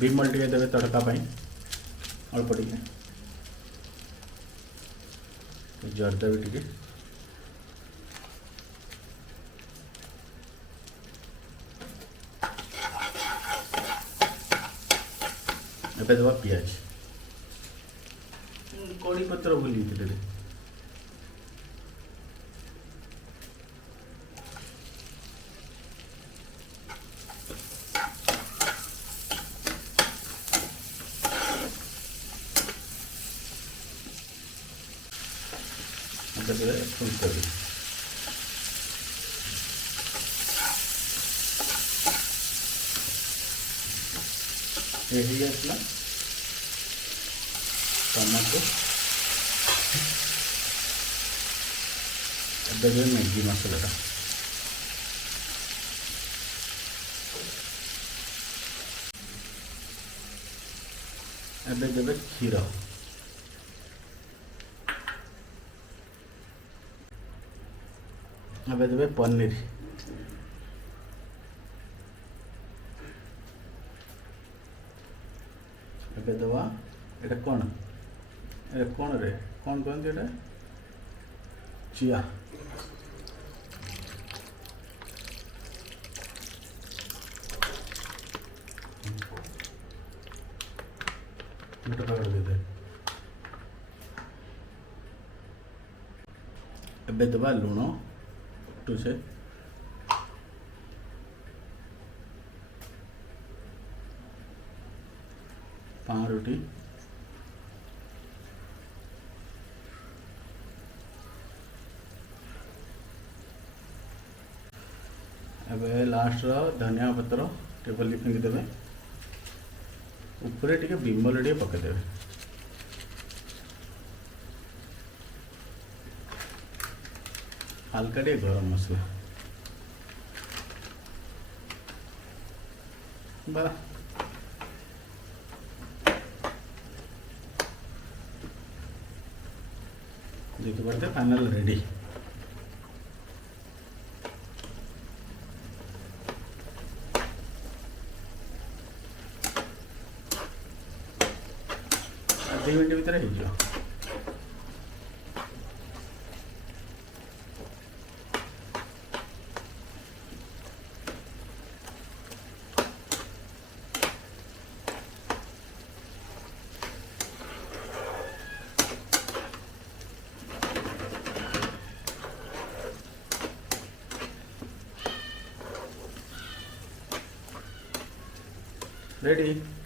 ବିମଲ ଟିକେ ଦେବେ ତଡ଼କା ପାଇଁ ଅଳ୍ପ ଟିକେ ଜରିଦେବେ ଟିକେ ଏବେ ଦେବା ପିଆଜ କଢ଼ी ପତ୍ର ଭୁଲି ଯାଇଥିଲି फुलकोबी ये आसला टमाटो देवे मैगी मसला देवे क्षीर अब देवे पनीर ଏବେ ଦେବା ଏଇଟା କ'ଣ ରେ କ'ଣ କହନ୍ତି ଏଇଟା ଚିଆ ଦେଇଦେ ଏବେ ଦେବା ଲୁଣ ଟୁସେ पाउरुटी एबे लास्ट धनिया पत्र टेबल फिंगी देवे ऊपर टे विमल टे पकईदेवे हल्का टे गरम मसला बा देखिए पड़ते फाइनल रेडी दो मिनट भीतर हो रेडी।